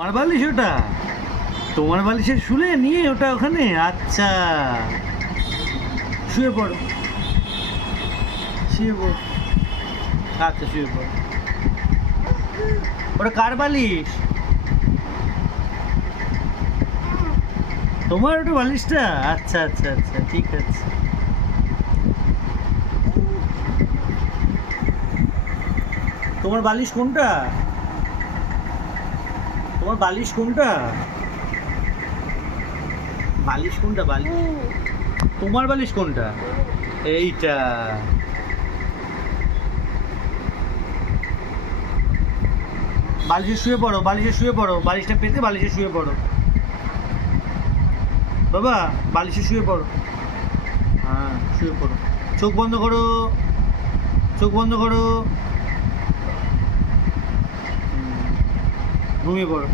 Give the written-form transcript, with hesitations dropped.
তোমার বালিশ ওটা? তোমার বালিশের শুলে নিয়ে ওটা ওখানে? আচ্ছা, শুয়ে পড়ো, শুয়ে পড়ো। আচ্ছা, শুয়ে পড়ো। ওটা কার বালিশ? তোমার ওটা বালিশটা? আচ্ছা আচ্ছা আচ্ছা, ঠিক আছে। তোমার বালিশ কোনটা? তোমার বালিশ কোনটা? বালিশ কোনটা? বালিশ তোমার বালিশ কোনটা? এইটা। বালিশে শুয়ে পড়ো, বালিশে শুয়ে পড়ো, বালিশটা পেতে বালিশে শুয়ে পড়ো বাবা, বালিশে শুয়ে পড়ো। হ্যাঁ, শুয়ে পড়ো। চোখ বন্ধ করো, চোখ বন্ধ করো। ঘুমিয়ে পড়ো।